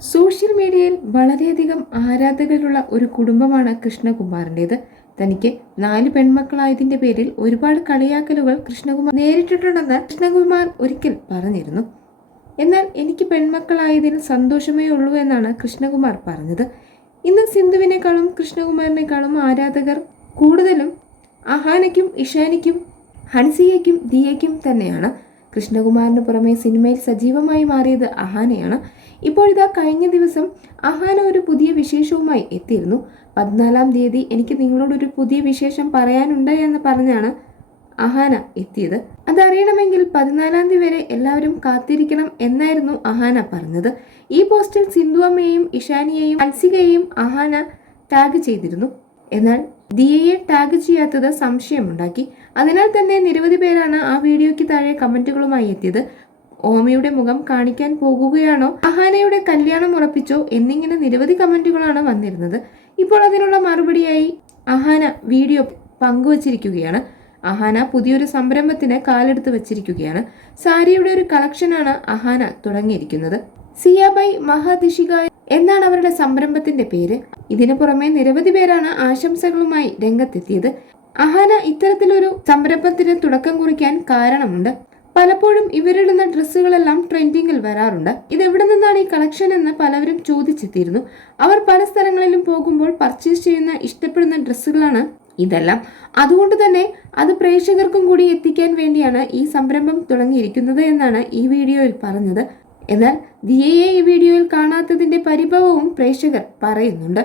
Social മീഡിയയിൽ വളരെയധികം ആരാധകരുള്ള ഒരു കുടുംബമാണ് കൃഷ്ണകുമാറിന്റെത്. തനിക്ക് നാല് പെൺമക്കളായതിന്റെ പേരിൽ ഒരുപാട് കളിയാക്കലുകൾ കൃഷ്ണകുമാർ നേരിട്ടിട്ടുണ്ടെന്ന് കൃഷ്ണകുമാർ ഒരിക്കൽ പറഞ്ഞിരുന്നു. എന്നാൽ എനിക്ക് പെൺമക്കളായതിൽ സന്തോഷമേ ഉള്ളൂ എന്നാണ് കൃഷ്ണകുമാർ പറഞ്ഞത്. ഇന്ന് സിന്ധുവിനേക്കാളും കൃഷ്ണകുമാറിനേക്കാളും ആരാധകർ കൂടുതലും അഹാനയ്ക്കും ഇഷാനിക്കും ഹൻസിയയ്ക്കും ദിയയ്ക്കും തന്നെയാണ്. കൃഷ്ണകുമാറിന് പുറമെ സിനിമയിൽ സജീവമായി മാറിയത് അഹാനയാണ്. ഇപ്പോഴിതാ കഴിഞ്ഞ ദിവസം അഹാന ഒരു പുതിയ വിശേഷവുമായി എത്തിയിരുന്നു. പതിനാലാം തീയതി എനിക്ക് നിങ്ങളോടൊരു പുതിയ വിശേഷം പറയാനുണ്ട് എന്ന് പറഞ്ഞാണ് അഹാന എത്തിയത്. അതറിയണമെങ്കിൽ പതിനാലാം തീയതി വരെ എല്ലാവരും കാത്തിരിക്കണം എന്നായിരുന്നു അഹാന പറഞ്ഞത്. ഈ പോസ്റ്റിൽ സിന്ധു അമ്മയെയും ഇഷാനിയെയും അൻസികയെയും അഹാന ടാഗ് ചെയ്തിരുന്നു. എന്നാൽ ദിയയെ ടാഗ് ചെയ്യാത്തത് സംശയമുണ്ടാക്കി. അതിനാൽ തന്നെ നിരവധി പേരാണ് ആ താഴെ കമന്റുകളുമായി എത്തിയത്. ഓമയുടെ മുഖം കാണിക്കാൻ പോകുകയാണോ? അഹാനയുടെ കല്യാണം ഉറപ്പിച്ചോ എന്നിങ്ങനെ നിരവധി കമന്റുകളാണ് വന്നിരുന്നത്. ഇപ്പോൾ അതിനുള്ള മറുപടിയായി അഹാന വീഡിയോ പങ്കുവച്ചിരിക്കുകയാണ്. അഹാന പുതിയൊരു സംരംഭത്തിന് കാലെടുത്ത് വച്ചിരിക്കുകയാണ്. സാരിയുടെ ഒരു കളക്ഷനാണ് അഹാന തുടങ്ങിയിരിക്കുന്നത്. സിയാബൈ മഹാദിഷിക എന്നാണ് അവരുടെ സംരംഭത്തിന്റെ പേര്. ഇതിനു പുറമെ നിരവധി പേരാണ് ആശംസകളുമായി രംഗത്തെത്തിയത്. അഹാന ഇത്തരത്തിലൊരു സംരംഭത്തിന് തുടക്കം കുറിക്കാൻ കാരണമുണ്ട്. പലപ്പോഴും ഇവരിടുന്ന ഡ്രസ്സുകളെല്ലാം ട്രെൻഡിങ്ങിൽ വരാറുണ്ട്. ഇത് എവിടെ നിന്നാണ് ഈ കളക്ഷൻ എന്ന് പലവരും ചോദിച്ചെത്തിയിരുന്നു അവർ പല സ്ഥലങ്ങളിലും പോകുമ്പോൾ പർച്ചേസ് ചെയ്യുന്ന ഇഷ്ടപ്പെടുന്ന ഡ്രസ്സുകളാണ് ഇതെല്ലാം. അതുകൊണ്ട് തന്നെ അത് പ്രേക്ഷകർക്കും കൂടി എത്തിക്കാൻ വേണ്ടിയാണ് ഈ സംരംഭം തുടങ്ങിയിരിക്കുന്നത് എന്നാണ് ഈ വീഡിയോയിൽ പറഞ്ഞത്. എന്നാൽ ദിയയെ ഈ വീഡിയോയിൽ കാണാത്തതിന്റെ പരിഭവവും പ്രേക്ഷകർ പറയുന്നുണ്ട്.